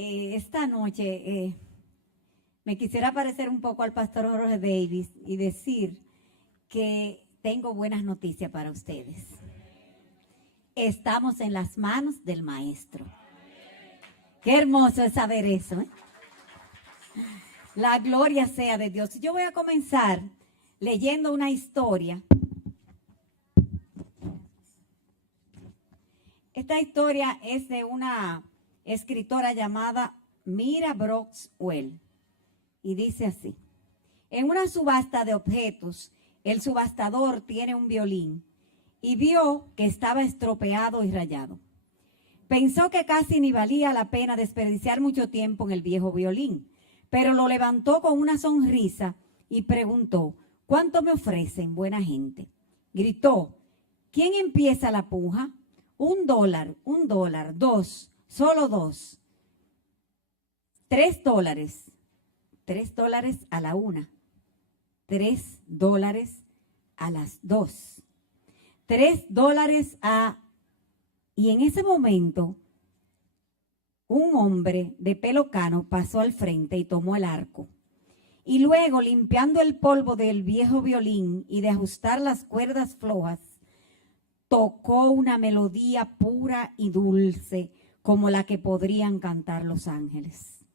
esta noche me quisiera parecer un poco al pastor Jorge Davis y decir que tengo buenas noticias para ustedes. Estamos en las manos del Maestro. Qué hermoso es saber eso, ¿eh? La gloria sea de Dios. Yo voy a comenzar leyendo una historia. Esta historia es de una escritora llamada Myra Brooks-Well y dice así: en una subasta de objetos, el subastador tiene un violín y vio que estaba estropeado y rayado. Pensó que casi ni valía la pena desperdiciar mucho tiempo en el viejo violín, pero lo levantó con una sonrisa y preguntó: ¿cuánto me ofrecen, buena gente? Gritó: ¿quién empieza la puja? $1, 2, solo 2. $3. $3 a la una. $3 a las 2. $3 a... Y en ese momento, un hombre de pelo cano pasó al frente y tomó el arco. Y luego, limpiando el polvo del viejo violín y de ajustar las cuerdas flojas, tocó una melodía pura y dulce como la que podrían cantar los ángeles.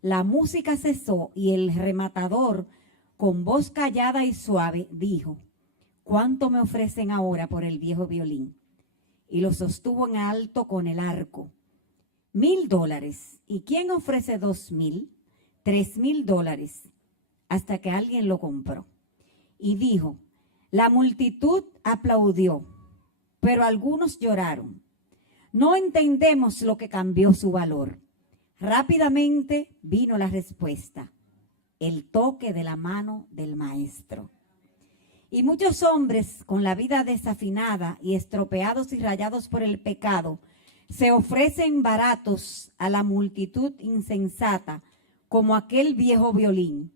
La música cesó y el rematador, con voz callada y suave, dijo: ¿cuánto me ofrecen ahora por el viejo violín? Y lo sostuvo en alto con el arco. $1,000. ¿Y quién ofrece 2,000? $3,000. Hasta que alguien lo compró. Y dijo: la multitud aplaudió, pero algunos lloraron. No entendemos lo que cambió su valor. Rápidamente vino la respuesta: el toque de la mano del Maestro. Y muchos hombres con la vida desafinada y estropeados y rayados por el pecado se ofrecen baratos a la multitud insensata, como aquel viejo violín.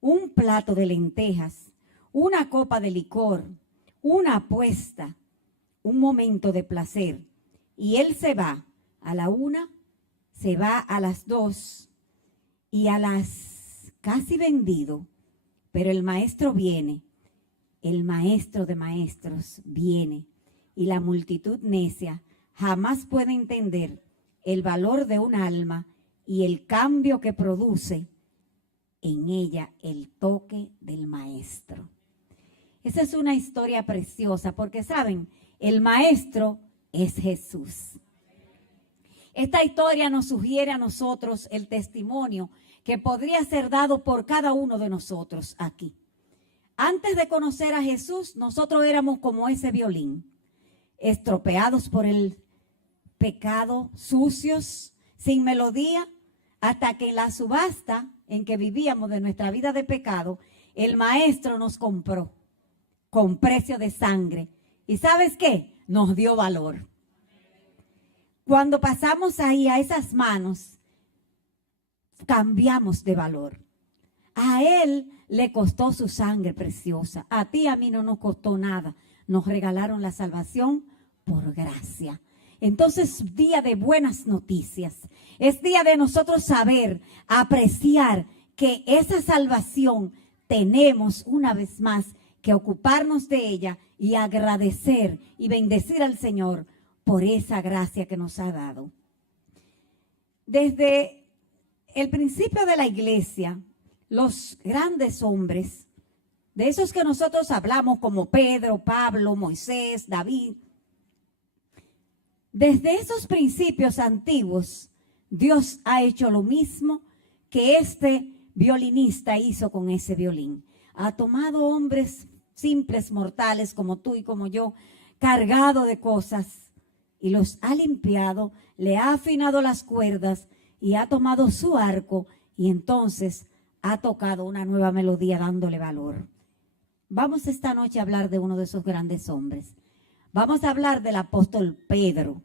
Un plato de lentejas, una copa de licor, una apuesta, un momento de placer. Y él se va a la una, se va a las 2 y a las casi vendido. Pero el Maestro viene, el Maestro de maestros viene, y la multitud necia jamás puede entender el valor de un alma y el cambio que produce en ella el toque del Maestro. Esa es una historia preciosa porque, ¿saben? El Maestro es Jesús. Esta historia nos sugiere a nosotros el testimonio que podría ser dado por cada uno de nosotros aquí. Antes de conocer a Jesús, nosotros éramos como ese violín, estropeados por el pecado, sucios, sin melodía, hasta que en la subasta en que vivíamos de nuestra vida de pecado, el Maestro nos compró con precio de sangre. ¿Y sabes qué? Nos dio valor. Cuando pasamos ahí a esas manos, cambiamos de valor. A Él le costó su sangre preciosa. A ti, a mí no nos costó nada. Nos regalaron la salvación por gracia. Entonces, día de buenas noticias. Es día de nosotros saber, apreciar que esa salvación tenemos una vez más que ocuparnos de ella y agradecer y bendecir al Señor por esa gracia que nos ha dado. Desde el principio de la iglesia, los grandes hombres, de esos que nosotros hablamos como Pedro, Pablo, Moisés, David, desde esos principios antiguos, Dios ha hecho lo mismo que este violinista hizo con ese violín. Ha tomado hombres simples, mortales, como tú y como yo, cargado de cosas, y los ha limpiado, le ha afinado las cuerdas y ha tomado su arco y entonces ha tocado una nueva melodía dándole valor. Vamos esta noche a hablar de uno de esos grandes hombres. Vamos a hablar del apóstol Pedro.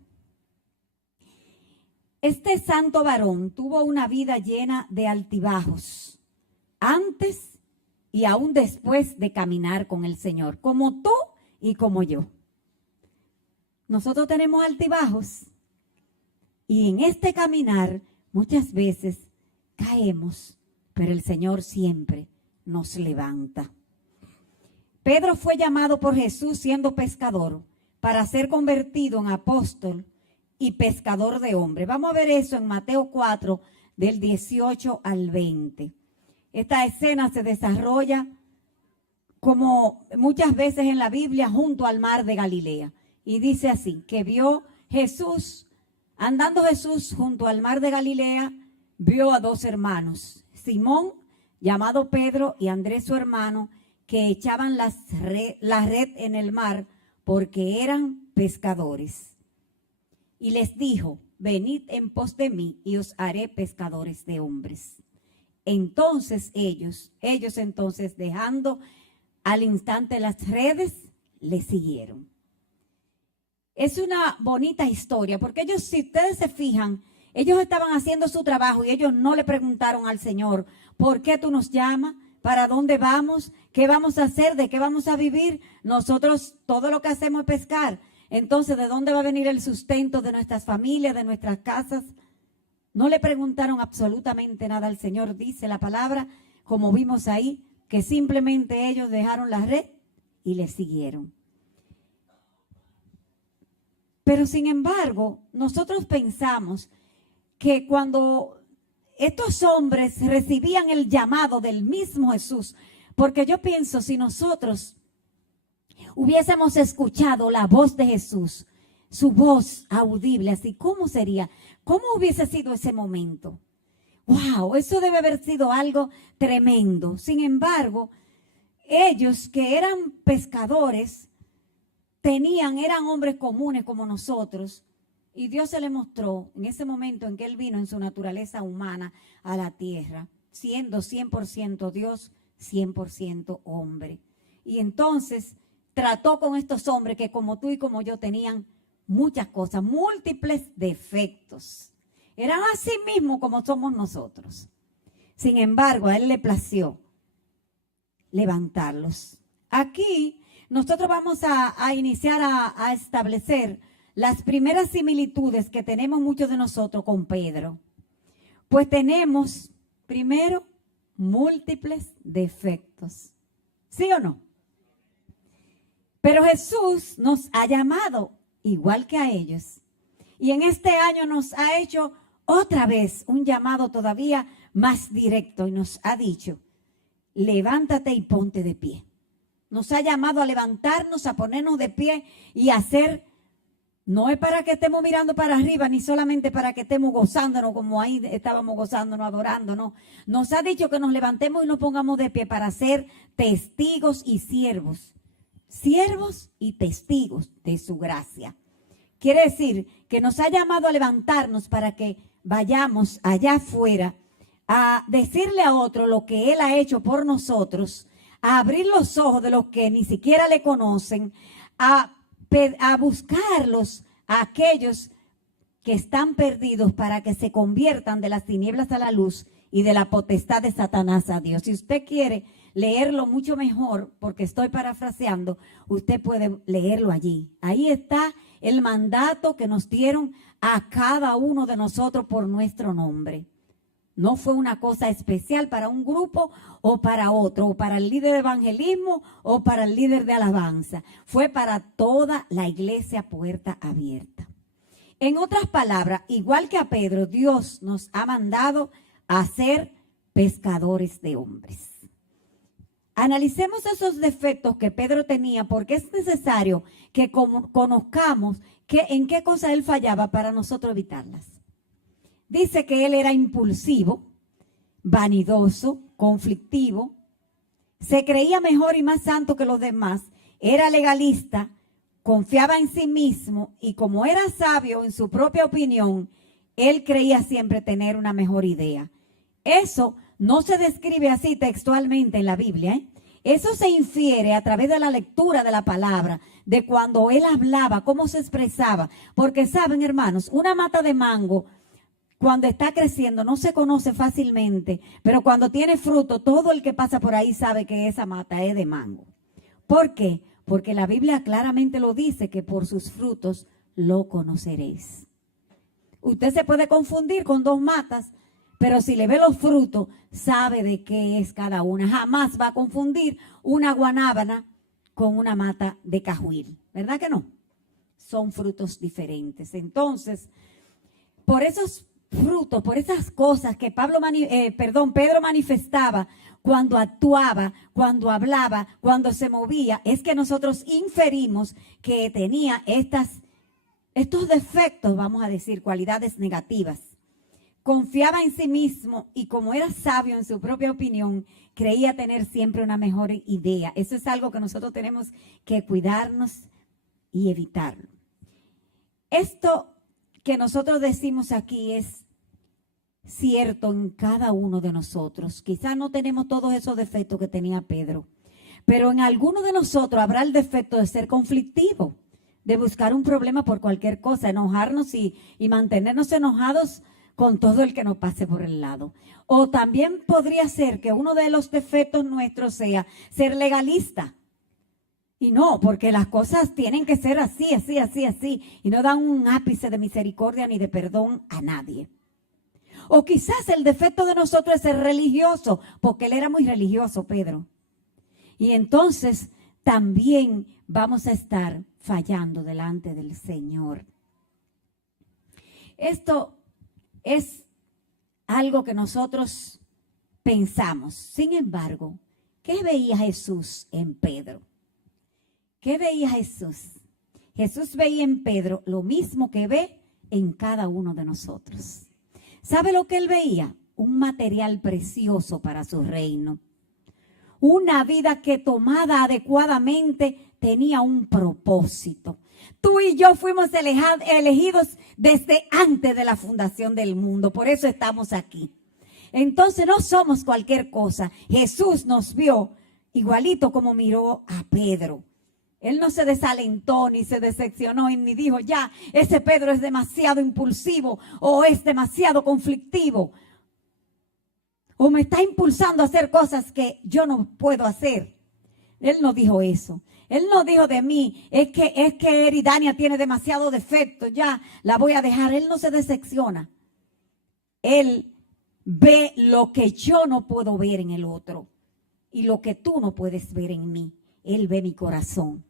Este santo varón tuvo una vida llena de altibajos, antes y aún después de caminar con el Señor, como tú y como yo. Nosotros tenemos altibajos y en este caminar muchas veces caemos, pero el Señor siempre nos levanta. Pedro fue llamado por Jesús siendo pescador para ser convertido en apóstol y pescador de hombres. Vamos a ver eso en Mateo 4, del 18 al 20. Esta escena se desarrolla como muchas veces en la Biblia junto al mar de Galilea. Y dice así, que vio Jesús, andando Jesús junto al mar de Galilea, vio a dos hermanos, Simón, llamado Pedro, y Andrés su hermano, que echaban la red en el mar porque eran pescadores. Y les dijo, venid en pos de mí y os haré pescadores de hombres. Entonces ellos entonces dejando al instante las redes, le siguieron. Es una bonita historia porque ellos, si ustedes se fijan, ellos estaban haciendo su trabajo y ellos no le preguntaron al Señor, ¿por qué tú nos llamas? ¿Para dónde vamos? ¿Qué vamos a hacer? ¿De qué vamos a vivir? Nosotros todo lo que hacemos es pescar. Entonces, ¿de dónde va a venir el sustento de nuestras familias, de nuestras casas? No le preguntaron absolutamente nada al Señor. Dice la palabra, como vimos ahí, que simplemente ellos dejaron la red y le siguieron. Pero sin embargo, nosotros pensamos que cuando estos hombres recibían el llamado del mismo Jesús, porque yo pienso, si nosotros hubiésemos escuchado la voz de Jesús, su voz audible, así, ¿cómo sería? ¿Cómo hubiese sido ese momento? ¡Wow! Eso debe haber sido algo tremendo. Sin embargo, ellos que eran pescadores, eran hombres comunes como nosotros, y Dios se le mostró en ese momento en que Él vino en su naturaleza humana a la tierra, siendo 100% Dios, 100% hombre. Y entonces trató con estos hombres que como tú y como yo tenían muchas cosas, múltiples defectos. Eran así mismo como somos nosotros. Sin embargo, a Él le plació levantarlos. Aquí nosotros vamos a iniciar a establecer las primeras similitudes que tenemos muchos de nosotros con Pedro. Pues tenemos, primero, múltiples defectos. ¿Sí o no? Pero Jesús nos ha llamado igual que a ellos. Y en este año nos ha hecho otra vez un llamado todavía más directo y nos ha dicho, levántate y ponte de pie. Nos ha llamado a levantarnos, a ponernos de pie y hacer, no es para que estemos mirando para arriba, ni solamente para que estemos gozándonos como ahí estábamos gozándonos, adorándonos. Nos ha dicho que nos levantemos y nos pongamos de pie para ser testigos y siervos y testigos de su gracia. Quiere decir que nos ha llamado a levantarnos para que vayamos allá afuera a decirle a otro lo que Él ha hecho por nosotros, a abrir los ojos de los que ni siquiera le conocen, a buscarlos a aquellos que están perdidos para que se conviertan de las tinieblas a la luz y de la potestad de Satanás a Dios. Si usted quiere leerlo mucho mejor, porque estoy parafraseando, usted puede leerlo allí. Ahí está el mandato que nos dieron a cada uno de nosotros por nuestro nombre. No fue una cosa especial para un grupo o para otro, o para el líder de evangelismo o para el líder de alabanza. Fue para toda la iglesia puerta abierta. En otras palabras, igual que a Pedro, Dios nos ha mandado a ser pescadores de hombres. Analicemos esos defectos que Pedro tenía porque es necesario que conozcamos en qué cosa él fallaba para nosotros evitarlas. Dice que él era impulsivo, vanidoso, conflictivo, se creía mejor y más santo que los demás, era legalista, confiaba en sí mismo y como era sabio en su propia opinión, él creía siempre tener una mejor idea. Eso no se describe así textualmente en la Biblia, ¿eh? Eso se infiere a través de la lectura de la palabra, de cuando él hablaba, cómo se expresaba. Porque saben, hermanos, una mata de mango, cuando está creciendo, no se conoce fácilmente, pero cuando tiene fruto, todo el que pasa por ahí sabe que esa mata es de mango. ¿Por qué? Porque la Biblia claramente lo dice, que por sus frutos lo conoceréis. Usted se puede confundir con dos matas, pero si le ve los frutos, sabe de qué es cada una. Jamás va a confundir una guanábana con una mata de cajuil. ¿Verdad que no? Son frutos diferentes. Entonces, por esos frutos, por esas cosas que Pedro manifestaba cuando actuaba, cuando hablaba, cuando se movía, es que nosotros inferimos que tenía estos defectos, vamos a decir, cualidades negativas. Confiaba en sí mismo y como era sabio en su propia opinión, creía tener siempre una mejor idea. Eso es algo que nosotros tenemos que cuidarnos y evitarlo. Esto que nosotros decimos aquí es cierto en cada uno de nosotros. Quizás no tenemos todos esos defectos que tenía Pedro, pero en alguno de nosotros habrá el defecto de ser conflictivo, de buscar un problema por cualquier cosa, enojarnos y mantenernos enojados con todo el que nos pase por el lado. O también podría ser que uno de los defectos nuestros sea ser legalista. Y no, porque las cosas tienen que ser así, así, así, así. Y no dan un ápice de misericordia ni de perdón a nadie. O quizás el defecto de nosotros es ser religioso, porque él era muy religioso, Pedro. Y entonces también vamos a estar fallando delante del Señor. Esto es algo que nosotros pensamos. Sin embargo, ¿qué veía Jesús en Pedro? ¿Qué veía Jesús? Jesús veía en Pedro lo mismo que ve en cada uno de nosotros. ¿Sabe lo que él veía? Un material precioso para su reino. Una vida que tomada adecuadamente tenía un propósito. Tú y yo fuimos elegidos desde antes de la fundación del mundo. Por eso estamos aquí. Entonces no somos cualquier cosa. Jesús nos vio igualito como miró a Pedro. Él no se desalentó ni se decepcionó ni dijo, ya, ese Pedro es demasiado impulsivo o es demasiado conflictivo. O me está impulsando a hacer cosas que yo no puedo hacer. Él no dijo eso. Él no dijo de mí, es que Eridania tiene demasiado defecto, ya la voy a dejar. Él no se decepciona. Él ve lo que yo no puedo ver en el otro y lo que tú no puedes ver en mí. Él ve mi corazón.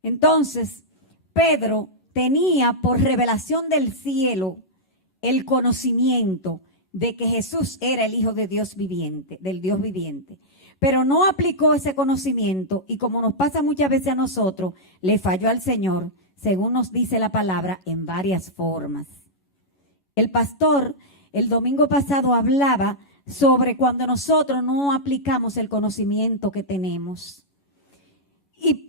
Entonces, Pedro tenía por revelación del cielo el conocimiento de que Jesús era el Hijo de Dios viviente, del Dios viviente. Pero no aplicó ese conocimiento y como nos pasa muchas veces a nosotros, le falló al Señor, según nos dice la palabra, en varias formas. El pastor el domingo pasado hablaba sobre cuando nosotros no aplicamos el conocimiento que tenemos. Y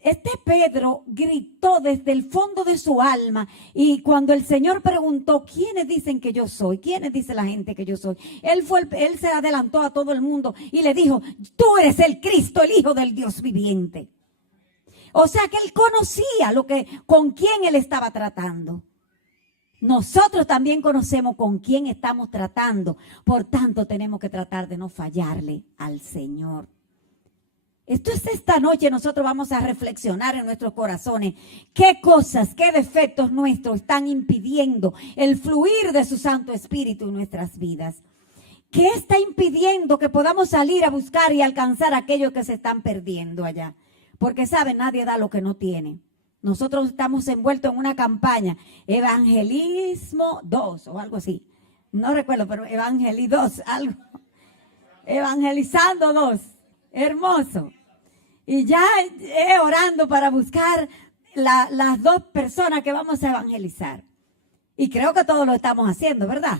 este Pedro gritó desde el fondo de su alma y cuando el Señor preguntó, ¿quiénes dicen que yo soy? ¿Quiénes dice la gente que yo soy? Él se adelantó a todo el mundo y le dijo, tú eres el Cristo, el Hijo del Dios viviente. O sea que él conocía con quién él estaba tratando. Nosotros también conocemos con quién estamos tratando. Por tanto, tenemos que tratar de no fallarle al Señor. Esto es esta noche, nosotros vamos a reflexionar en nuestros corazones qué cosas, qué defectos nuestros están impidiendo el fluir de su Santo Espíritu en nuestras vidas. ¿Qué está impidiendo que podamos salir a buscar y alcanzar a aquellos que se están perdiendo allá? Porque, ¿saben? Nadie da lo que no tiene. Nosotros estamos envueltos en una campaña, Evangelismo 2 o algo así. No recuerdo, pero Evangelizando 2, algo. Evangelizando 2. Hermoso. Y ya orando para buscar las 2 personas que vamos a evangelizar. Y creo que todos lo estamos haciendo, ¿verdad?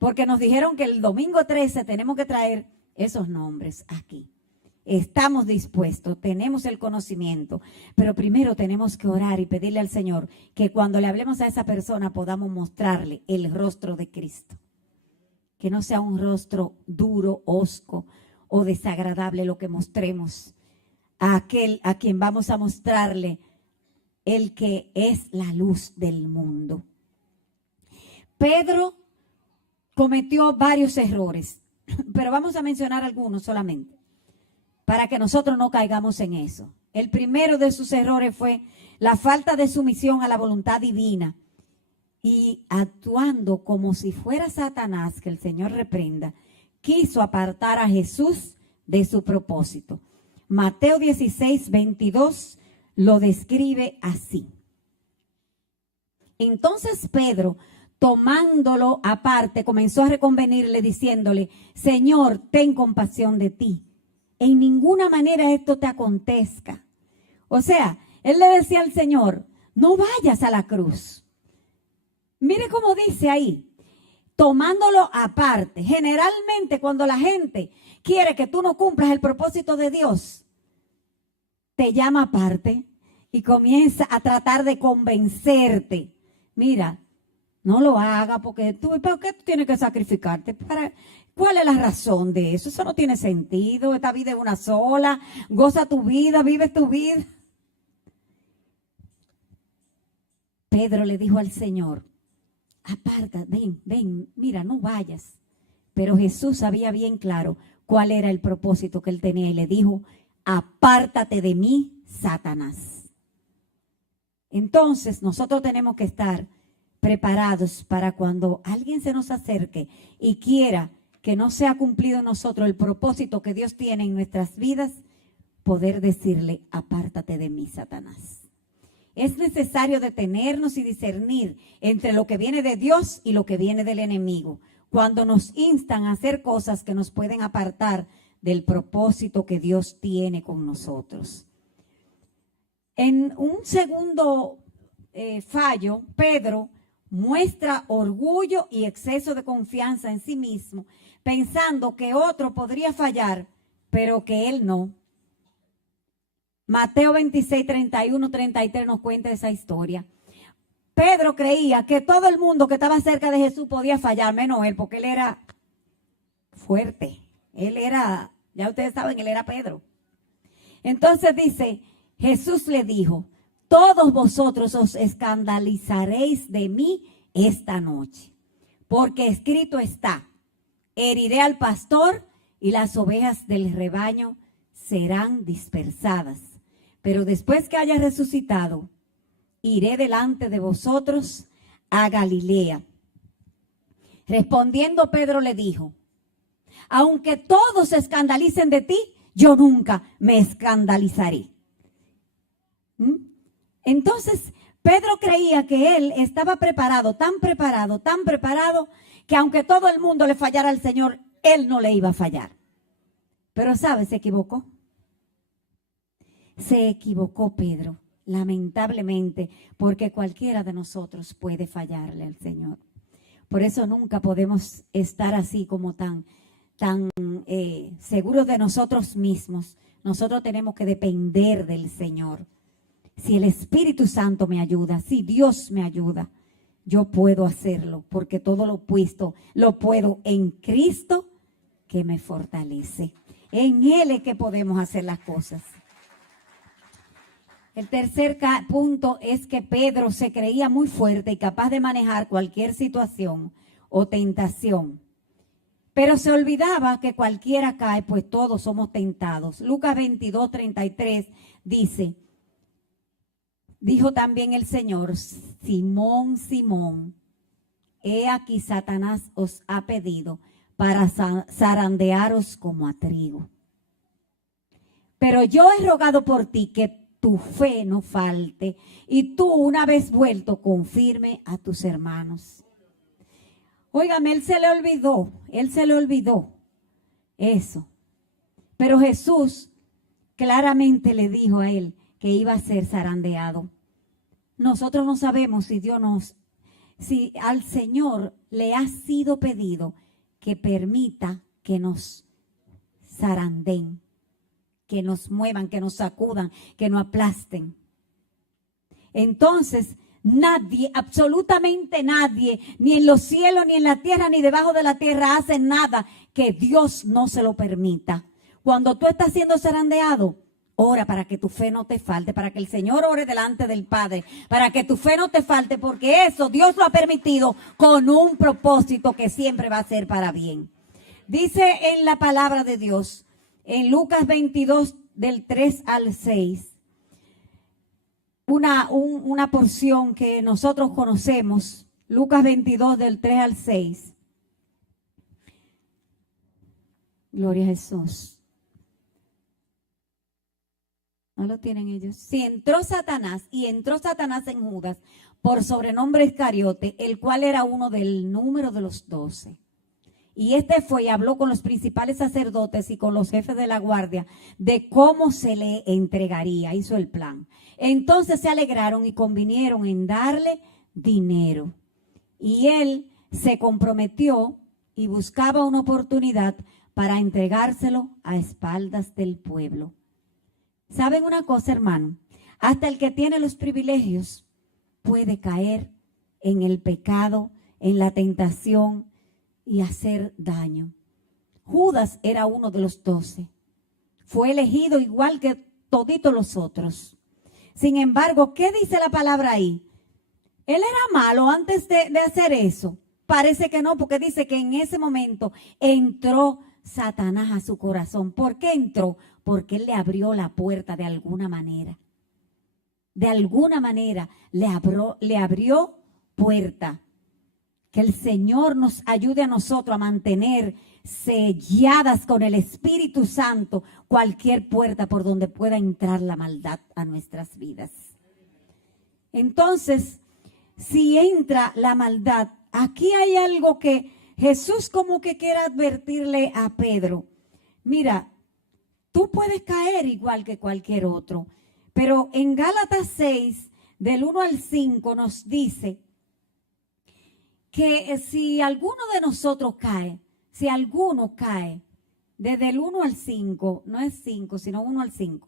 Porque nos dijeron que el domingo 13 tenemos que traer esos nombres aquí. Estamos dispuestos, tenemos el conocimiento, pero primero tenemos que orar y pedirle al Señor que cuando le hablemos a esa persona podamos mostrarle el rostro de Cristo. Que no sea un rostro duro, hosco o desagradable lo que mostremos a aquel a quien vamos a mostrarle el que es la luz del mundo. Pedro cometió varios errores, pero vamos a mencionar algunos solamente para que nosotros no caigamos en eso. El primero de sus errores fue la falta de sumisión a la voluntad divina. y actuando como si fuera Satanás, que el Señor reprenda, quiso apartar a Jesús de su propósito. Mateo 16:22 lo describe así. Entonces Pedro, tomándolo aparte, comenzó a reconvenirle diciéndole: Señor, ten compasión de ti. En ninguna manera esto te acontezca. O sea, él le decía al Señor: no vayas a la cruz. Mire cómo dice ahí, tomándolo aparte. Generalmente cuando la gente quiere que tú no cumplas el propósito de Dios, te llama aparte y comienza a tratar de convencerte. Mira, no lo haga porque ¿por qué tú tienes que sacrificarte? ¿Cuál es la razón de eso? Eso no tiene sentido. Esta vida es una sola. Goza tu vida, vive tu vida. Pedro le dijo al Señor: aparta, ven, mira, no vayas. Pero Jesús sabía bien claro cuál era el propósito que él tenía y le dijo: apártate de mí, Satanás. Entonces nosotros tenemos que estar preparados para cuando alguien se nos acerque y quiera que no sea cumplido en nosotros el propósito que Dios tiene en nuestras vidas, poder decirle: apártate de mí, Satanás. Es necesario detenernos y discernir entre lo que viene de Dios y lo que viene del enemigo, cuando nos instan a hacer cosas que nos pueden apartar del propósito que Dios tiene con nosotros. En un segundo fallo, Pedro muestra orgullo y exceso de confianza en sí mismo, pensando que otro podría fallar, pero que él no. Mateo 26, 31, 33 nos cuenta esa historia. Pedro creía que todo el mundo que estaba cerca de Jesús podía fallar, menos él, porque él era fuerte. Él era, ya ustedes saben, él era Pedro. Entonces dice, Jesús le dijo: todos vosotros os escandalizaréis de mí esta noche, porque escrito está: heriré al pastor y las ovejas del rebaño serán dispersadas. Pero después que haya resucitado, iré delante de vosotros a Galilea. Respondiendo Pedro le dijo: aunque todos se escandalicen de ti, yo nunca me escandalizaré. Entonces Pedro creía que él estaba preparado, que aunque todo el mundo le fallara al Señor, él no le iba a fallar. Pero ¿sabe? Se equivocó. Se equivocó Pedro, lamentablemente, porque cualquiera de nosotros puede fallarle al Señor. Por eso nunca podemos estar así como tan seguros de nosotros mismos. Nosotros tenemos que depender del Señor. Si el Espíritu Santo me ayuda, si Dios me ayuda, yo puedo hacerlo, porque todo lo puedo en Cristo que me fortalece. En Él es que podemos hacer las cosas. El tercer punto es que Pedro se creía muy fuerte y capaz de manejar cualquier situación o tentación. Pero se olvidaba que cualquiera cae, pues todos somos tentados. Lucas 22, 33 dice: dijo también el Señor: Simón, Simón, he aquí Satanás os ha pedido para zarandearos como a trigo. Pero yo he rogado por ti que tu fe no falte, y tú, una vez vuelto, confirme a tus hermanos. Óigame, él se le olvidó eso. Pero Jesús claramente le dijo a él que iba a ser zarandeado. Nosotros no sabemos si al Señor le ha sido pedido que permita que nos zarandeen, que nos muevan, que nos sacudan, que nos aplasten. Entonces, nadie, absolutamente nadie, ni en los cielos, ni en la tierra, ni debajo de la tierra, hace nada que Dios no se lo permita. Cuando tú estás siendo zarandeado, ora para que tu fe no te falte, para que el Señor ore delante del Padre, para que tu fe no te falte, porque eso Dios lo ha permitido con un propósito que siempre va a ser para bien. Dice en la palabra de Dios, en Lucas 22, del 3 al 6, una porción que nosotros conocemos, Lucas 22 del 3 al 6. Gloria a Jesús. ¿No lo tienen ellos? Si entró Satanás, y entró Satanás en Judas, por sobrenombre Iscariote, el cual era uno del número de los 12. Y este fue y habló con los principales sacerdotes y con los jefes de la guardia de cómo se le entregaría. Hizo el plan. Entonces se alegraron y convinieron en darle dinero. Y él se comprometió y buscaba una oportunidad para entregárselo a espaldas del pueblo. ¿Saben una cosa, hermano? Hasta el que tiene los privilegios puede caer en el pecado, en la tentación y hacer daño. Judas era uno de los 12. Fue elegido igual que toditos los otros. Sin embargo, ¿qué dice la palabra ahí? ¿Él era malo antes de hacer eso? Parece que no, porque dice que en ese momento entró Satanás a su corazón. ¿Por qué entró? Porque él le abrió la puerta de alguna manera. De alguna manera le abrió puerta. Que el Señor nos ayude a nosotros a mantener selladas con el Espíritu Santo cualquier puerta por donde pueda entrar la maldad a nuestras vidas. Entonces, si entra la maldad, aquí hay algo que Jesús como que quiere advertirle a Pedro. Mira, tú puedes caer igual que cualquier otro, pero en Gálatas 6, del 1 al 5, nos dice que si alguno de nosotros cae, si alguno cae, desde el 1 al 5, no es 5, sino 1 al 5.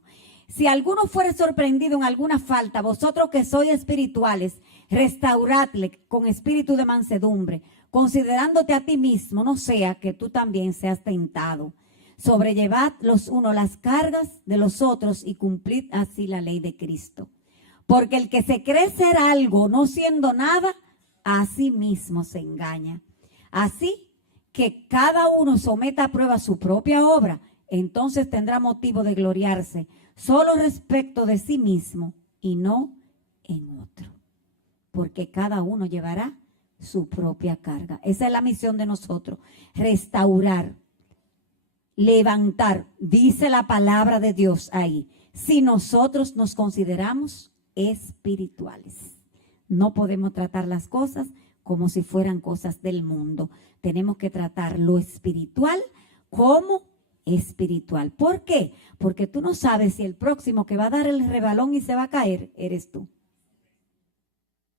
Si alguno fuere sorprendido en alguna falta, vosotros que sois espirituales, restauradle con espíritu de mansedumbre, considerándote a ti mismo, no sea que tú también seas tentado. Sobrellevad los unos las cargas de los otros y cumplid así la ley de Cristo. Porque el que se cree ser algo no siendo nada, a sí mismo se engaña. Así que cada uno someta a prueba su propia obra, entonces tendrá motivo de gloriarse solo respecto de sí mismo y no en otro. Porque cada uno llevará su propia carga. Esa es la misión de nosotros, restaurar, levantar, dice la palabra de Dios ahí. Si nosotros nos consideramos espirituales, no podemos tratar las cosas como si fueran cosas del mundo. Tenemos que tratar lo espiritual como espiritual. ¿Por qué? Porque tú no sabes si el próximo que va a dar el rebalón y se va a caer eres tú.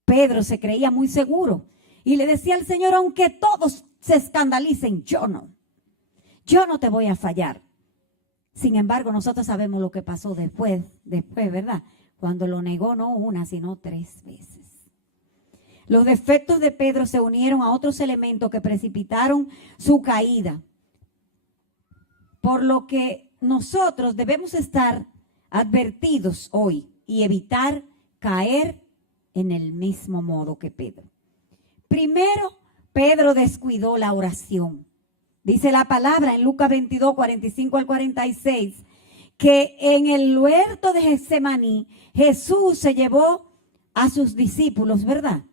Pedro se creía muy seguro y le decía al Señor, aunque todos se escandalicen, yo no te voy a fallar. Sin embargo, nosotros sabemos lo que pasó después, ¿verdad? Cuando lo negó no una, sino 3 veces. Los defectos de Pedro se unieron a otros elementos que precipitaron su caída. Por lo que nosotros debemos estar advertidos hoy y evitar caer en el mismo modo que Pedro. Primero, Pedro descuidó la oración. Dice la palabra en Lucas 22, 45 al 46, que en el huerto de Getsemaní Jesús se llevó a sus discípulos, ¿verdad?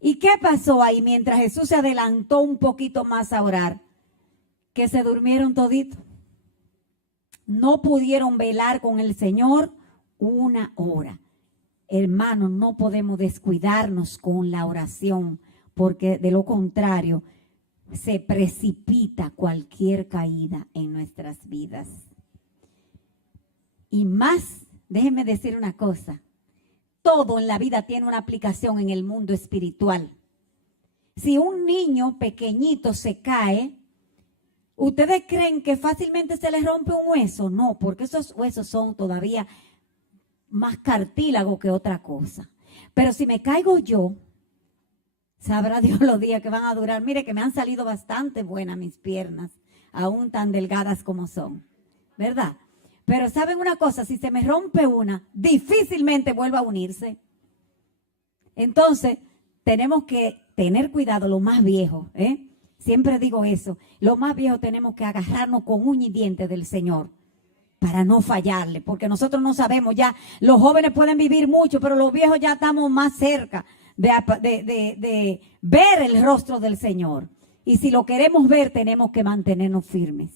¿Y qué pasó ahí mientras Jesús se adelantó un poquito más a orar? Que se durmieron toditos. No pudieron velar con el Señor 1 hora. Hermanos, no podemos descuidarnos con la oración, porque de lo contrario se precipita cualquier caída en nuestras vidas. Y más, déjenme decir una cosa, todo en la vida tiene una aplicación en el mundo espiritual. Si un niño pequeñito se cae, ¿ustedes creen que fácilmente se les rompe un hueso? No, porque esos huesos son todavía más cartílago que otra cosa. Pero si me caigo yo, sabrá Dios los días que van a durar. Mire que me han salido bastante buenas mis piernas, aún tan delgadas como son, ¿verdad? Pero ¿saben una cosa? Si se me rompe una, difícilmente vuelve a unirse. Entonces, tenemos que tener cuidado lo más viejo, ¿eh? Siempre digo eso. Lo más viejo tenemos que agarrarnos con uña y diente del Señor para no fallarle, porque nosotros no sabemos ya. Los jóvenes pueden vivir mucho, pero los viejos ya estamos más cerca de ver el rostro del Señor. Y si lo queremos ver, tenemos que mantenernos firmes.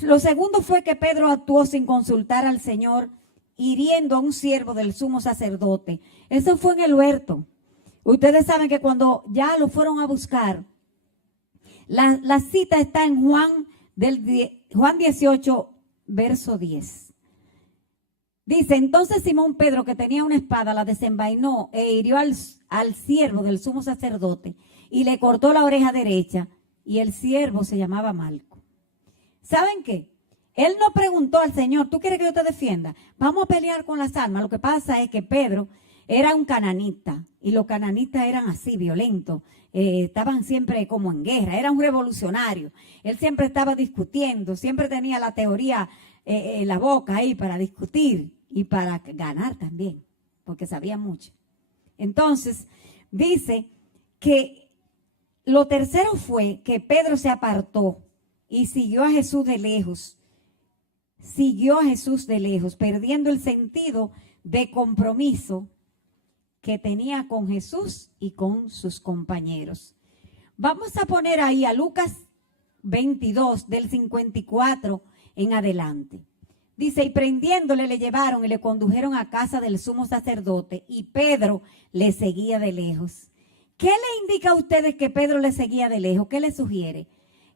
Lo segundo fue que Pedro actuó sin consultar al Señor, hiriendo a un siervo del sumo sacerdote. Eso fue en el huerto. Ustedes saben que cuando ya lo fueron a buscar, la cita está en Juan 18, verso 10. Dice, entonces Simón Pedro, que tenía una espada, la desenvainó e hirió al siervo del sumo sacerdote y le cortó la oreja derecha, y el siervo se llamaba Malco. ¿Saben qué? Él no preguntó al Señor, ¿tú quieres que yo te defienda? Vamos a pelear con las armas. Lo que pasa es que Pedro era un cananita, y los cananitas eran así, violentos. Estaban siempre como en guerra, era un revolucionario. Él siempre estaba discutiendo, siempre tenía la teoría en la boca ahí para discutir y para ganar también, porque sabía mucho. Entonces, dice que lo tercero fue que Pedro se apartó y siguió a Jesús de lejos. Siguió a Jesús de lejos, perdiendo el sentido de compromiso que tenía con Jesús y con sus compañeros. Vamos a poner ahí a Lucas 22, del 54 en adelante. Dice, y prendiéndole le llevaron y le condujeron a casa del sumo sacerdote, y Pedro le seguía de lejos. ¿Qué le indica a ustedes que Pedro le seguía de lejos? ¿Qué le sugiere?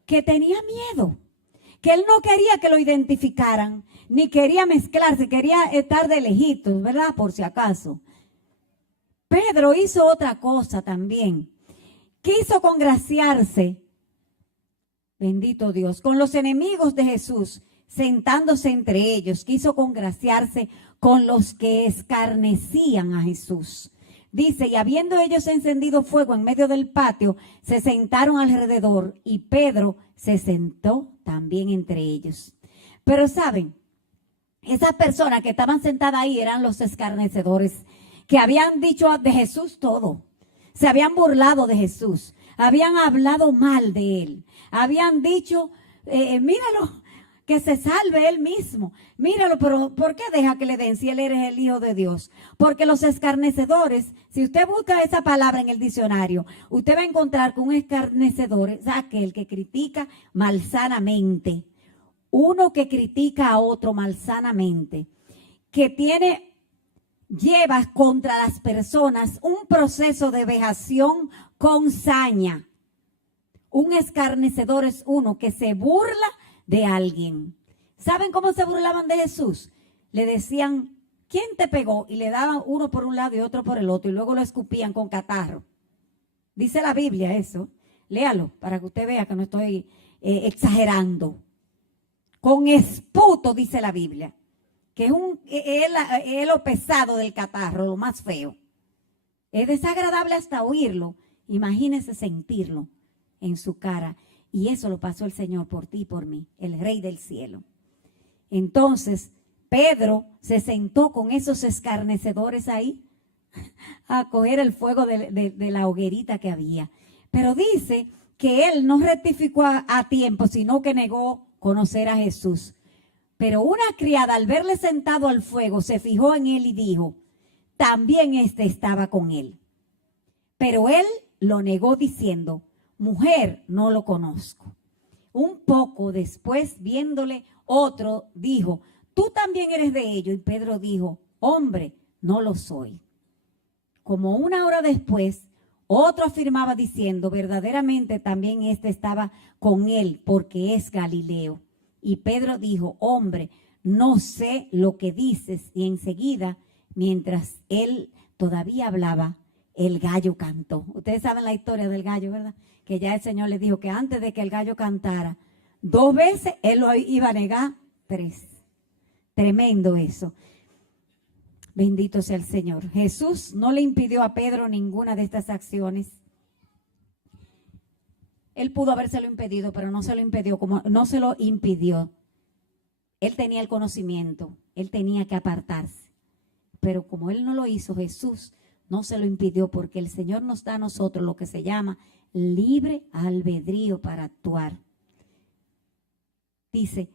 Que tenía miedo, que él no quería que lo identificaran, ni quería mezclarse, quería estar de lejitos, ¿verdad? Por si acaso. Pedro hizo otra cosa también. Quiso congraciarse, bendito Dios, con los enemigos de Jesús, sentándose entre ellos. Quiso congraciarse con los que escarnecían a Jesús. Dice, y habiendo ellos encendido fuego en medio del patio, se sentaron alrededor, y Pedro se sentó también entre ellos. Pero saben, esas personas que estaban sentadas ahí eran los escarnecedores, que habían dicho de Jesús todo. Se habían burlado de Jesús, habían hablado mal de él, habían dicho, míralo, que se salve él mismo. Míralo, pero ¿por qué deja que le den si él eres el Hijo de Dios? Porque los escarnecedores, si usted busca esa palabra en el diccionario, usted va a encontrar que un escarnecedor es aquel que critica malsanamente. Uno que critica a otro malsanamente, que lleva contra las personas un proceso de vejación con saña. Un escarnecedor es uno que se burla de alguien. ¿Saben cómo se burlaban de Jesús? Le decían, ¿quién te pegó? Y le daban uno por un lado y otro por el otro, y luego lo escupían con catarro. Dice la Biblia eso. Léalo para que usted vea que no estoy exagerando. Con esputo, dice la Biblia, que es lo pesado del catarro, lo más feo. Es desagradable hasta oírlo. Imagínese sentirlo en su cara. Y eso lo pasó el Señor por ti y por mí, el Rey del cielo. Entonces, Pedro se sentó con esos escarnecedores ahí a coger el fuego de la hoguerita que había. Pero dice que él no rectificó a tiempo, sino que negó conocer a Jesús. Pero una criada, al verle sentado al fuego, se fijó en él y dijo, también estaba con él. Pero él lo negó diciendo, mujer, no lo conozco. Un poco después, viéndole, otro dijo, tú también eres de ellos. Y Pedro dijo, hombre, no lo soy. Como una hora después, otro afirmaba diciendo, verdaderamente también estaba con él, porque es Galileo. Y Pedro dijo, hombre, no sé lo que dices. Y enseguida, mientras él todavía hablaba, el gallo cantó. Ustedes saben la historia del gallo, ¿verdad? Que ya el Señor le dijo que antes de que el gallo cantara 2 veces, él lo iba a negar 3. Tremendo eso. Bendito sea el Señor. Jesús no le impidió a Pedro ninguna de estas acciones. Él pudo habérselo impedido, pero no se lo impidió. Él tenía el conocimiento, él tenía que apartarse. Pero como él no lo hizo, Jesús no se lo impidió, porque el Señor nos da a nosotros lo que se llama libre albedrío para actuar. Dice,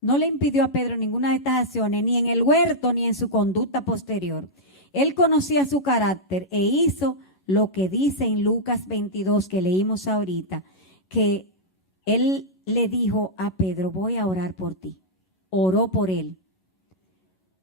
no le impidió a Pedro ninguna de estas acciones, ni en el huerto, ni en su conducta posterior. Él conocía su carácter e hizo lo que dice en Lucas 22 que leímos ahorita, que él le dijo a Pedro, voy a orar por ti. Oró por él.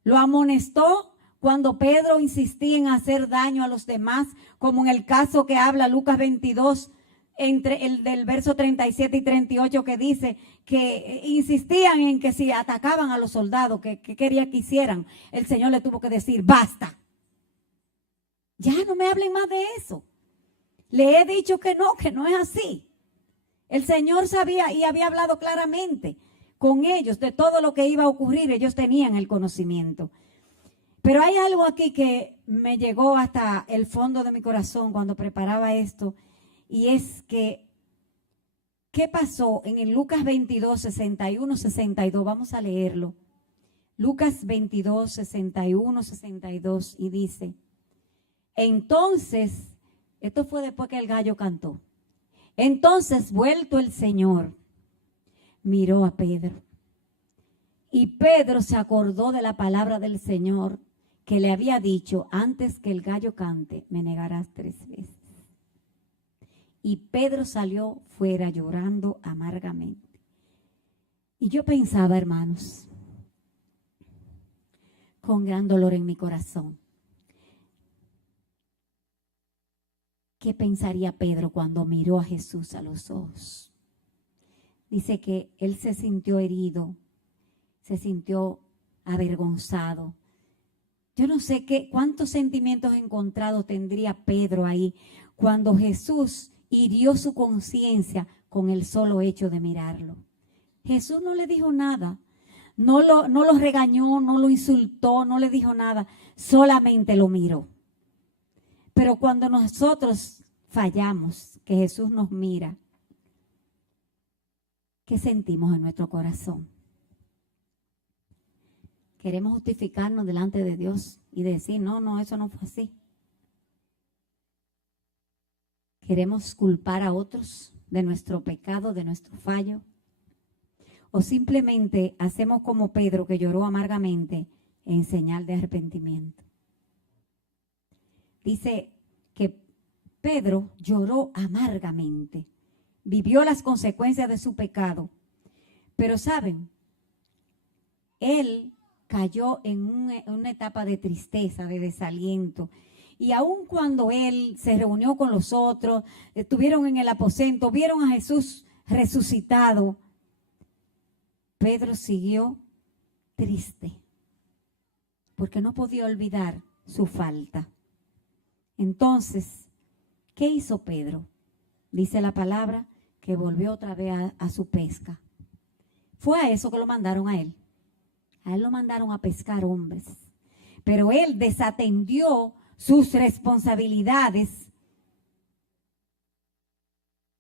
Lo amonestó cuando Pedro insistía en hacer daño a los demás, como en el caso que habla Lucas 22, entre el del verso 37 y 38, que dice que insistían en que si atacaban a los soldados, que quería que hicieran, el Señor le tuvo que decir, basta. Ya no me hablen más de eso. Le he dicho que no es así. El Señor sabía y había hablado claramente con ellos de todo lo que iba a ocurrir. Ellos tenían el conocimiento. Pero hay algo aquí que me llegó hasta el fondo de mi corazón cuando preparaba esto. Y es que, ¿qué pasó en el Lucas 22, 61, 62? Vamos a leerlo. Lucas 22, 61, 62 y dice, entonces, esto fue después que el gallo cantó. Entonces, vuelto el Señor, miró a Pedro. Y Pedro se acordó de la palabra del Señor que le había dicho, antes que el gallo cante, me negarás 3 veces. Y Pedro salió fuera llorando amargamente. Y yo pensaba, hermanos, con gran dolor en mi corazón, ¿qué pensaría Pedro cuando miró a Jesús a los ojos? Dice que él se sintió herido, se sintió avergonzado. Yo no sé cuántos sentimientos encontrados tendría Pedro ahí cuando Jesús hirió su conciencia con el solo hecho de mirarlo. Jesús no le dijo nada, no lo regañó, no lo insultó, no le dijo nada, solamente lo miró. Pero cuando nosotros fallamos, que Jesús nos mira, ¿qué sentimos en nuestro corazón? Queremos justificarnos delante de Dios y decir, no, eso no fue así. Queremos culpar a otros de nuestro pecado, de nuestro fallo. O simplemente hacemos como Pedro, que lloró amargamente en señal de arrepentimiento. Dice que Pedro lloró amargamente, vivió las consecuencias de su pecado. Pero ¿saben? Él cayó en una etapa de tristeza, de desaliento. Y aun cuando él se reunió con los otros, estuvieron en el aposento, vieron a Jesús resucitado, Pedro siguió triste, porque no podía olvidar su falta. Entonces, ¿qué hizo Pedro? Dice la palabra que volvió otra vez a su pesca. Fue a eso que lo mandaron a él. A él lo mandaron a pescar hombres. Pero él desatendió sus responsabilidades.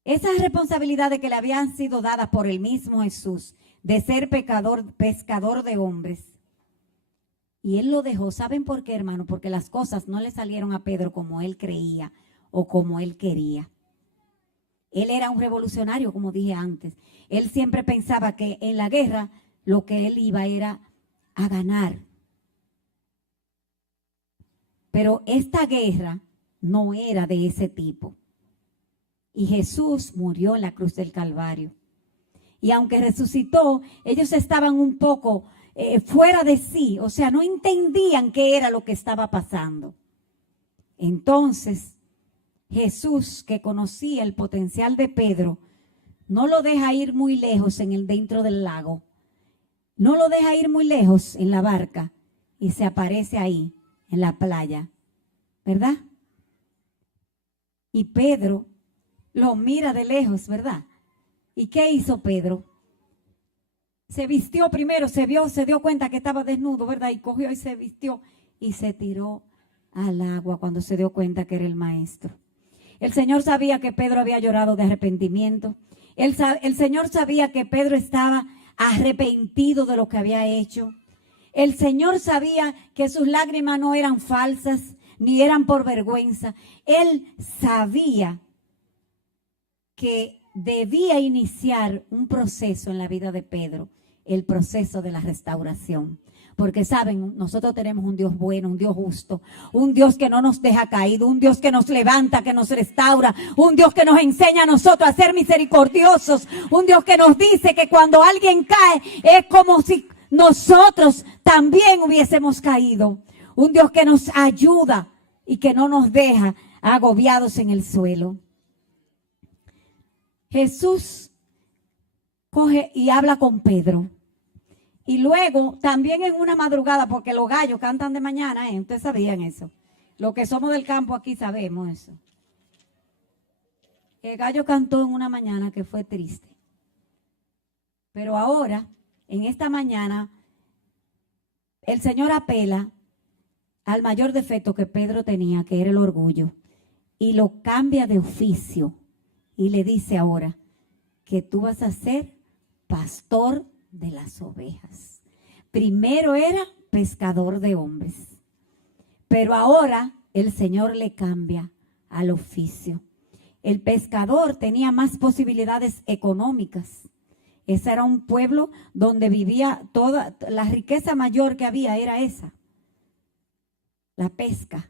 Esas responsabilidades que le habían sido dadas por el mismo Jesús, de ser pescador de hombres. Y él lo dejó. ¿Saben por qué, hermano? Porque las cosas no le salieron a Pedro como él creía o como él quería. Él era un revolucionario, como dije antes. Él siempre pensaba que en la guerra lo que él iba era a ganar. Pero esta guerra no era de ese tipo. Y Jesús murió en la cruz del Calvario. Y aunque resucitó, ellos estaban un poco fuera de sí, o sea, no entendían qué era lo que estaba pasando. Entonces, Jesús, que conocía el potencial de Pedro, no lo deja ir muy lejos dentro del lago. No lo deja ir muy lejos en la barca y se aparece ahí, en la playa, ¿verdad? Y Pedro lo mira de lejos, ¿verdad? ¿Y qué hizo Pedro? Se vistió primero, se dio cuenta que estaba desnudo, ¿verdad? Y cogió y se vistió y se tiró al agua cuando se dio cuenta que era el maestro. El Señor sabía que Pedro había llorado de arrepentimiento. El Señor sabía que Pedro estaba arrepentido de lo que había hecho. El Señor sabía que sus lágrimas no eran falsas, ni eran por vergüenza. Él sabía que debía iniciar un proceso en la vida de Pedro el proceso de la restauración. Porque saben, nosotros tenemos un Dios bueno, un Dios justo, un Dios que no nos deja caído, un Dios que nos levanta, que nos restaura, un Dios que nos enseña a nosotros a ser misericordiosos, un Dios que nos dice que cuando alguien cae es como si nosotros también hubiésemos caído. Un Dios que nos ayuda y que no nos deja agobiados en el suelo. Jesús coge y habla con Pedro. Y luego, también en una madrugada, porque los gallos cantan de mañana, ustedes sabían eso. Los que somos del campo aquí sabemos eso. El gallo cantó en una mañana que fue triste. Pero ahora, en esta mañana, el Señor apela al mayor defecto que Pedro tenía, que era el orgullo, y lo cambia de oficio. Y le dice ahora que tú vas a ser pastor de las ovejas. Primero era pescador de hombres, pero ahora el Señor le cambia al oficio. El pescador tenía más posibilidades económicas. Ese era un pueblo donde vivía toda la riqueza mayor que había, era esa, la pesca.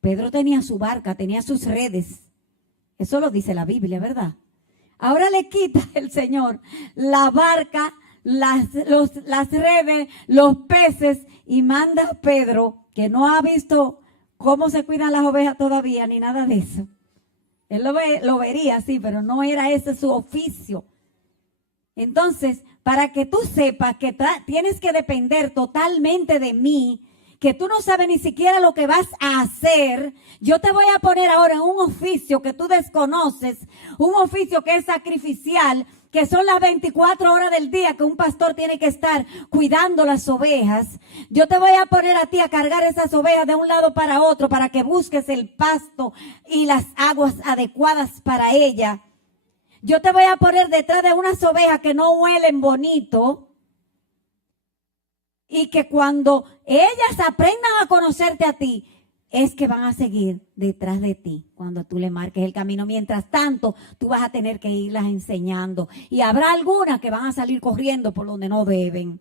Pedro tenía su barca, tenía sus redes. Eso lo dice la Biblia, ¿verdad? Ahora le quita el Señor la barca, las redes, los peces, y manda a Pedro, que no ha visto cómo se cuidan las ovejas todavía, ni nada de eso. Él lo vería, sí, pero no era ese su oficio. Entonces, para que tú sepas que tienes que depender totalmente de mí, que tú no sabes ni siquiera lo que vas a hacer, yo te voy a poner ahora en un oficio que tú desconoces, un oficio que es sacrificial, que son las 24 horas del día que un pastor tiene que estar cuidando las ovejas. Yo te voy a poner a ti a cargar esas ovejas de un lado para otro para que busques el pasto y las aguas adecuadas para ella. Yo te voy a poner detrás de unas ovejas que no huelen bonito, y que cuando ellas aprendan a conocerte a ti, es que van a seguir detrás de ti cuando tú le marques el camino. Mientras tanto, tú vas a tener que irlas enseñando. Y habrá algunas que van a salir corriendo por donde no deben.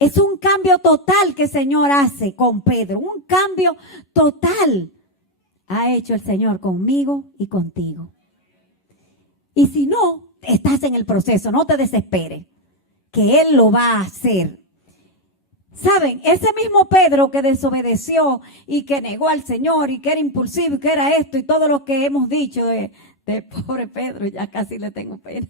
Es un cambio total que el Señor hace con Pedro. Un cambio total ha hecho el Señor conmigo y contigo. Y si no, estás en el proceso, no te desesperes, que Él lo va a hacer. ¿Saben? Ese mismo Pedro que desobedeció y que negó al Señor y que era impulsivo y que era esto y todo lo que hemos dicho de pobre Pedro, ya casi le tengo pena.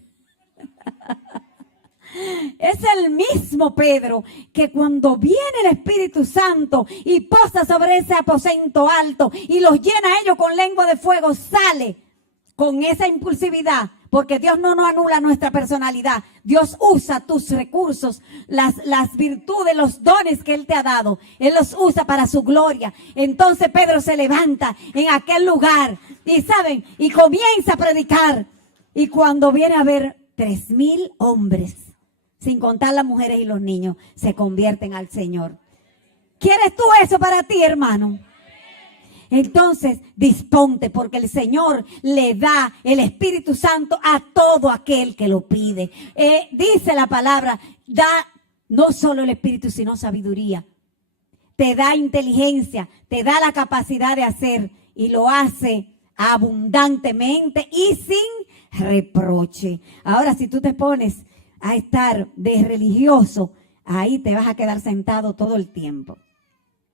Es el mismo Pedro que cuando viene el Espíritu Santo y posa sobre ese aposento alto y los llena a ellos con lengua de fuego, sale con esa impulsividad. Porque Dios no nos anula nuestra personalidad. Dios usa tus recursos, las virtudes, los dones que Él te ha dado. Él los usa para su gloria. Entonces Pedro se levanta en aquel lugar y saben, y comienza a predicar. Y cuando viene a ver 3,000 hombres, sin contar las mujeres y los niños, se convierten al Señor. ¿Quieres tú eso para ti, hermano? Entonces, disponte, porque el Señor le da el Espíritu Santo a todo aquel que lo pide. Dice la palabra, da no solo el Espíritu, sino sabiduría. Te da inteligencia, te da la capacidad de hacer, y lo hace abundantemente y sin reproche. Ahora, si tú te pones a estar de religioso, ahí te vas a quedar sentado todo el tiempo.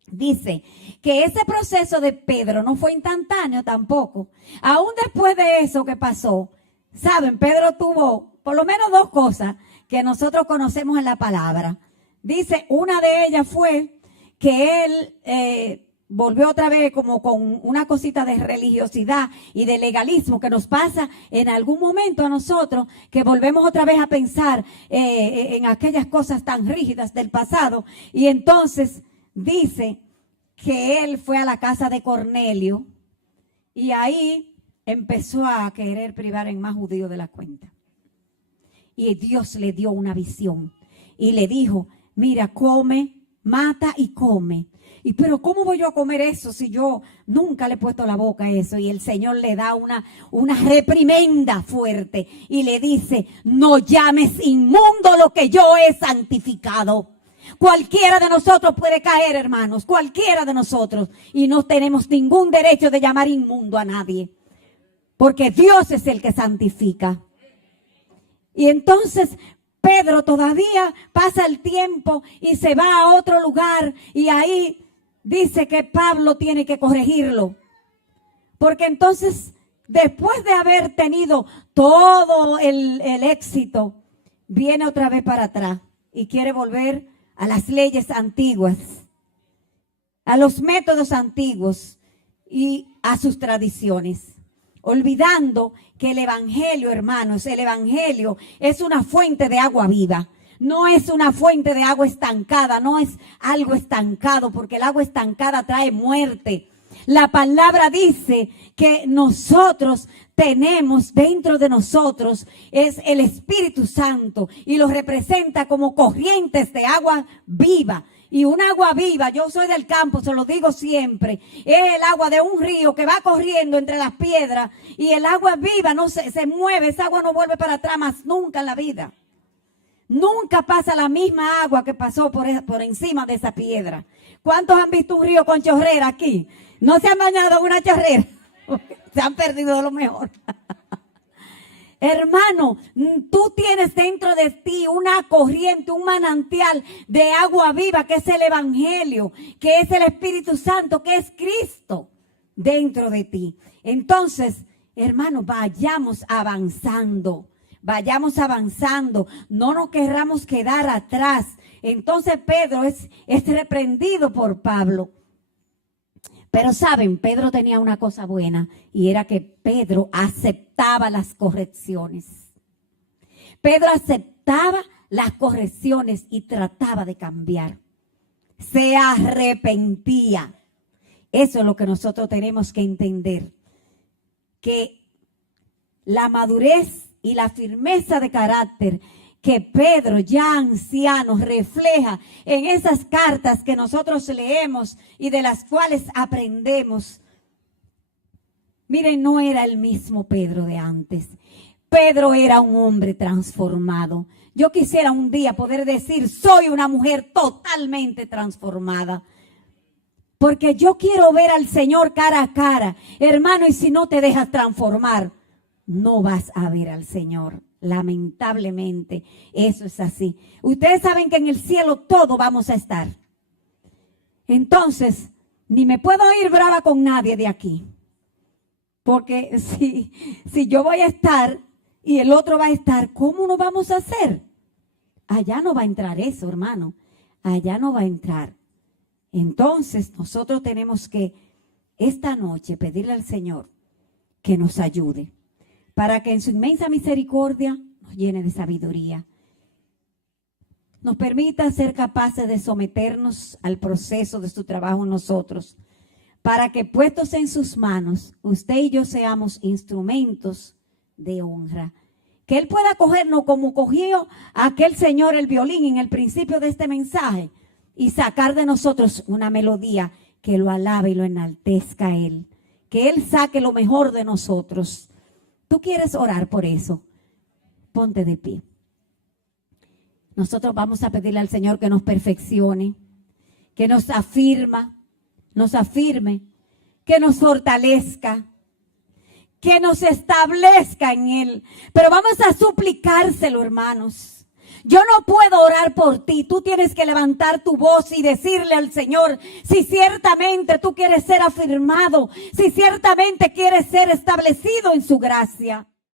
Dice que ese proceso de Pedro no fue instantáneo tampoco. Aún después de eso que pasó, saben, Pedro tuvo por lo menos 2 cosas que nosotros conocemos en la palabra. Dice, una de ellas fue que él volvió otra vez como con una cosita de religiosidad y de legalismo que nos pasa en algún momento a nosotros, que volvemos otra vez a pensar en aquellas cosas tan rígidas del pasado. Y entonces dice que él fue a la casa de Cornelio y ahí empezó a querer privar en más judíos de la cuenta. Y Dios le dio una visión y le dijo, mira, come, mata y come. Y pero ¿cómo voy yo a comer eso si yo nunca le he puesto la boca a eso? Y el Señor le da una reprimenda fuerte y le dice, no llames inmundo lo que yo he santificado. Cualquiera de nosotros puede caer, hermanos, cualquiera de nosotros. Y no tenemos ningún derecho de llamar inmundo a nadie. Porque Dios es el que santifica. Y entonces Pedro todavía pasa el tiempo y se va a otro lugar y ahí dice que Pablo tiene que corregirlo. Porque entonces, después de haber tenido todo el éxito, viene otra vez para atrás y quiere volver a las leyes antiguas, a los métodos antiguos y a sus tradiciones. Olvidando que el evangelio, hermanos, el evangelio es una fuente de agua viva. No es una fuente de agua estancada, no es algo estancado, porque el agua estancada trae muerte. La palabra dice que nosotros tenemos dentro de nosotros es el Espíritu Santo y lo representa como corrientes de agua viva. Y un agua viva, yo soy del campo, se lo digo siempre, es el agua de un río que va corriendo entre las piedras y el agua viva no se mueve, esa agua no vuelve para atrás más nunca en la vida. Nunca pasa la misma agua que pasó por encima de esa piedra. ¿Cuántos han visto un río con chorrera aquí? ¿No se han bañado en una chorrera? Se han perdido de lo mejor. Hermano, tú tienes dentro de ti una corriente, un manantial de agua viva que es el evangelio, que es el Espíritu Santo, que es Cristo dentro de ti. Entonces, hermano, vayamos avanzando. Vayamos avanzando, no nos querramos quedar atrás. Entonces Pedro es reprendido por Pablo. Pero saben, Pedro tenía una cosa buena y era que Pedro aceptaba las correcciones. Pedro aceptaba las correcciones y trataba de cambiar. Se arrepentía. Eso es lo que nosotros tenemos que entender. Que la madurez y la firmeza de carácter que Pedro, ya anciano, refleja en esas cartas que nosotros leemos y de las cuales aprendemos. Miren, no era el mismo Pedro de antes. Pedro era un hombre transformado. Yo quisiera un día poder decir, soy una mujer totalmente transformada. Porque yo quiero ver al Señor cara a cara. Hermano, y si no te dejas transformar, no vas a ver al Señor. Lamentablemente, eso es así. Ustedes saben que en el cielo todo vamos a estar. Entonces, ni me puedo ir brava con nadie de aquí. Porque si yo voy a estar y el otro va a estar, ¿cómo nos vamos a hacer? Allá no va a entrar eso, hermano. Allá no va a entrar. Entonces, nosotros tenemos que esta noche pedirle al Señor que nos ayude, para que en su inmensa misericordia nos llene de sabiduría. Nos permita ser capaces de someternos al proceso de su trabajo en nosotros, para que puestos en sus manos, usted y yo seamos instrumentos de honra. Que Él pueda cogernos como cogió a aquel señor el violín en el principio de este mensaje y sacar de nosotros una melodía que lo alabe y lo enaltezca a Él. Que Él saque lo mejor de nosotros. ¿Tú quieres orar por eso? Ponte de pie. Nosotros vamos a pedirle al Señor que nos perfeccione, que nos afirme, que nos fortalezca, que nos establezca en Él. Pero vamos a suplicárselo, hermanos. Yo no puedo orar por ti. Tú tienes que levantar tu voz y decirle al Señor si ciertamente tú quieres ser afirmado, si ciertamente quieres ser establecido en su gracia.